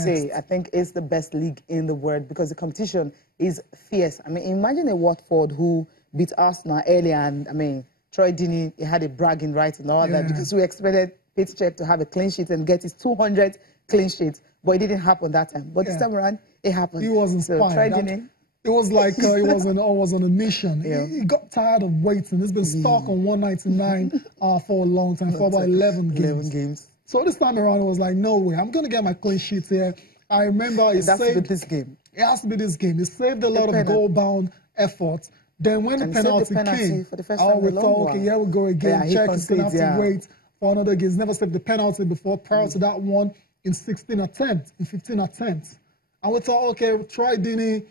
I think it's the best league in the world because the competition is fierce. I mean, imagine a Watford who beat Arsenal earlier, and I mean, Troy Deeney, he had a bragging right and all that because we expected Pt.2 to have a clean sheet and get his 200th clean sheet, but it didn't happen that time. But this time around, it happened. He was inspired. So, it was like he was on a mission. He got tired of waiting. He's been stuck on 199 for a long time, for about 11 games. So this time around, it was like, no way, I'm going to get my clean sheet here. I remember he saved... It has to be this game. It has to be this game. He saved a lot of goal-bound efforts. Then when the penalty came, for the first time we thought, okay, here we go again. Check is going to have to wait for another game. He's never saved the penalty before, prior to that one in 16 attempts, in 15 attempts. And we thought, okay, Troy Deeney,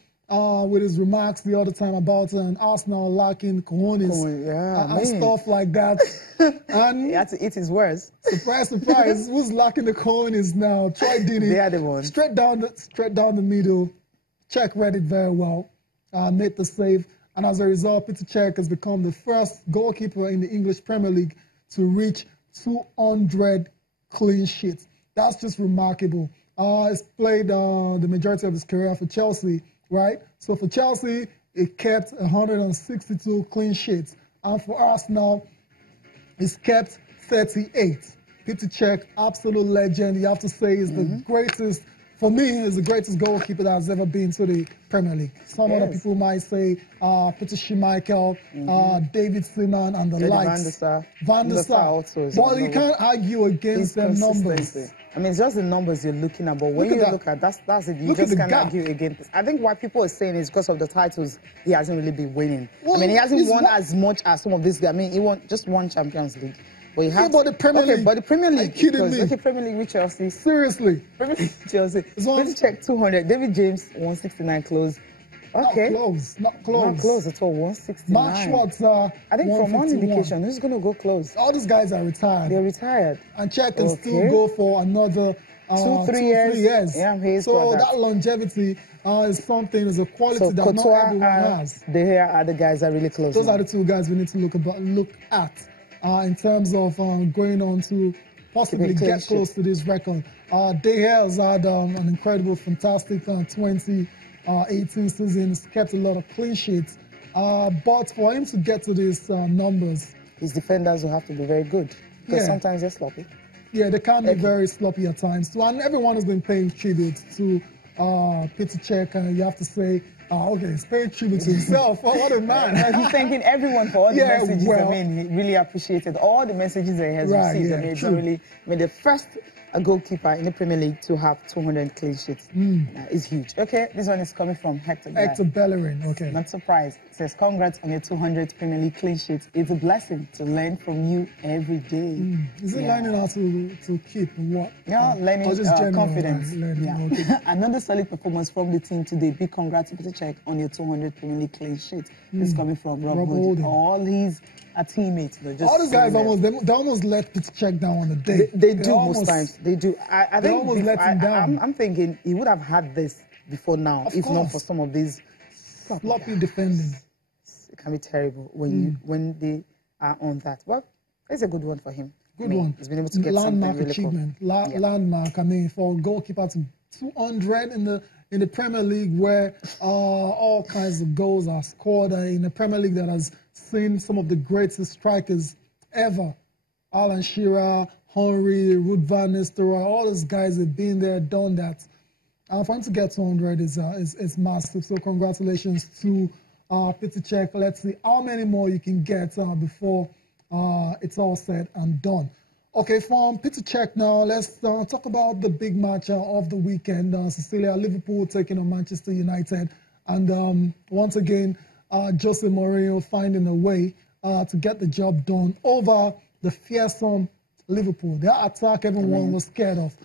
with his remarks the other time about Arsenal lacking cojones and stuff like that. And he had to eat his words. Surprise, surprise. Who's lacking the cojones now? Troy Deeney. They are the ones. Straight down the middle. Check read it very well. Made the save. And as a result, Pt.2 has become the first goalkeeper in the English Premier League to reach 200 clean sheets. That's just remarkable. He's played the majority of his career for Chelsea. Right? So for Chelsea, it kept 162 clean sheets. And for Arsenal, it's kept 38. Pt.2, absolute legend. You have to say he's the greatest, for me, he's the greatest goalkeeper that has ever been to the Premier League. Some other people might say Peter Schmeichel, David Seaman, and the likes. Van der Sar. But you can't argue against their numbers. I mean, it's just the numbers you're looking at, but when you look at that's it. You just can't argue against. I think what people are saying is because of the titles, he hasn't really been winning. Well, I mean, he hasn't won as much as some of these. I mean, he won just one Champions League. But you have but the Premier League. But the Premier League. Kidding me? Okay, Premier League with Chelsea. Seriously. Premier League with Chelsea. Pt.2 200. David James 169 close. Okay. Not close. Not close. Not close at all. 169. Mark Schwartz, I think from one indication, who's going to go close? All these guys are retired. They're retired. And Czech can still go for another 2-3 years. Yeah, so that longevity is something, is a quality that not everyone has. They are the guys that are really close. Those are the two guys we need to look at in terms of going on to possibly get close to this record. De Gea has had an incredible, fantastic 2018 season. He's kept a lot of clean sheets. But for him to get to these numbers, his defenders will have to be very good because sometimes they're sloppy. Yeah, they can be very sloppy at times too. And everyone has been paying tribute to Pt.2, and you have to say, okay, he's paying tribute to himself. Oh, what a man. He's thanking everyone for all the messages. I mean, he really appreciated all the messages that he has received. I mean, it's really made the first goalkeeper in the Premier League to have 200 clean sheets. It's huge. Okay, this one is coming from Hector Bellerin. Okay. Not surprised. It says, congrats on your 200th Premier League clean sheets. It's a blessing to learn from you every day. Is it learning how to keep what? Yeah, learning confidence. Okay. Another solid performance from the team today. Big congrats to Pt.2 on your 200th Premier League clean sheets. This is coming from Rob Holding. All his teammates. All these guys almost let Pt.2 down on the day. They do most times. They do. I think almost let him down. I'm thinking he would have had this before now, if not for some of these sloppy defending. It can be terrible when they are on that. Well, it's a good one for him. Good one. He's been able to get landmark something achievement. Really cool. Landmark. I mean, for a goalkeeper to 200 in the Premier League, where all kinds of goals are scored in the Premier League that has seen some of the greatest strikers ever. Alan Shearer, Henry, Ruud van Nistelrooy, all those guys have been there, done that. For him to get 200 is massive. So congratulations to Pt.2. Let's see how many more you can get before it's all said and done. Okay, from Pt.2 now, let's talk about the big match of the weekend. Cecilia, Liverpool taking on Manchester United. And once again, Jose Mourinho finding a way to get the job done over the fearsome Liverpool. Their attack, everyone was scared of.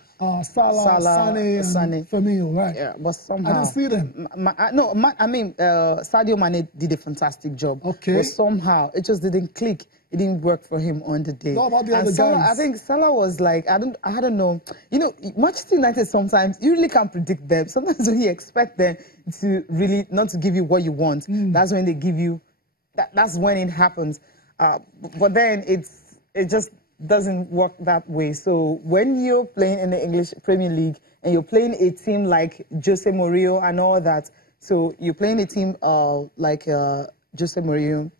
Salah, Sane, and Firmino, right? Yeah, but somehow... I didn't see them. Sadio Mane did a fantastic job. Okay. But somehow, it just didn't click. It didn't work for him on the day. What about the other guys? I think Salah was like, I don't know. You know, Manchester United sometimes, you really can't predict them. Sometimes when you expect them to really not to give you what you want, that's when they give you... That's when it happens. But then it just doesn't work that way. So when you're playing in the English Premier League and you're playing a team like Jose Mourinho and all that, so you're playing a team like Jose Mourinho,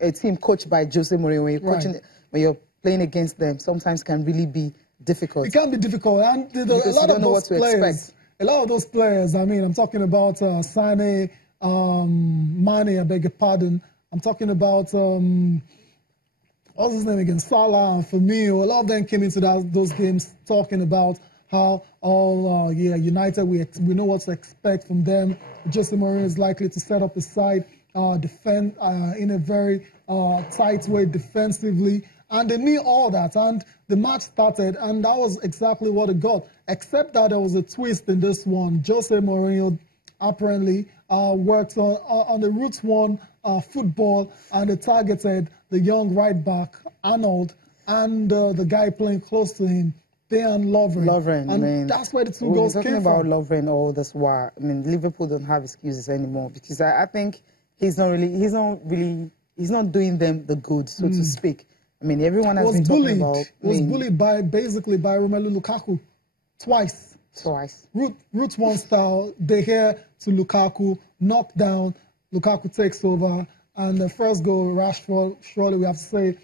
a team coached by Jose Mourinho, when you're coaching, when you're playing against them, sometimes can really be difficult. It can be difficult, and a lot of those players. A lot of those players. I mean, I'm talking about Sane, Mane. I beg your pardon. I'm talking about what's his name again? Salah and Firmino. A lot of them came into those games talking about how, United, we know what to expect from them. Jose Mourinho is likely to set up a side, defend in a very tight way defensively. And they knew all that. And the match started, and that was exactly what it got. Except that there was a twist in this one. Jose Mourinho apparently worked on the Roots One football, and they targeted the young right back, Arnold, and the guy playing close to him, Dejan Lovren. And that's where the two goals came from. Talking about Lovren all this while, I mean, Liverpool don't have excuses anymore, because I think he's not doing them the good, so to speak. I mean, everyone has been talking about... He was bullied basically by Romelu Lukaku twice. Root One style, De Gea to Lukaku, knocked down, Lukaku takes over, and the first goal, Rashford, surely we have to say,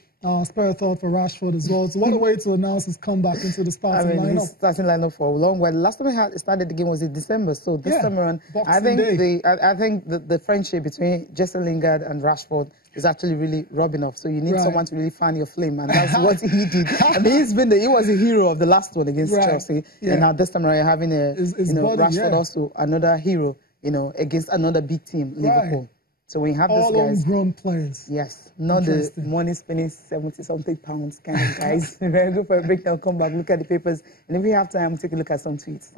spare a thought for Rashford as well. So what a way to announce his comeback into the starting lineup. He's starting lineup for a long while. Last time we started the game was in December, so this time around, I think the friendship between Jesse Lingard and Rashford is actually really rubbing off. So you need someone to really fan your flame, and that's what he did. I mean, he was a hero of the last one against Chelsea, and now this time around you're having Rashford also another hero, against another big team, Liverpool. So when you have those guys, homegrown players. Yes, not the money spending 70-something pounds kind of guys. Very good for a breakdown. Come back, look at the papers, and if we have time, take a look at some tweets.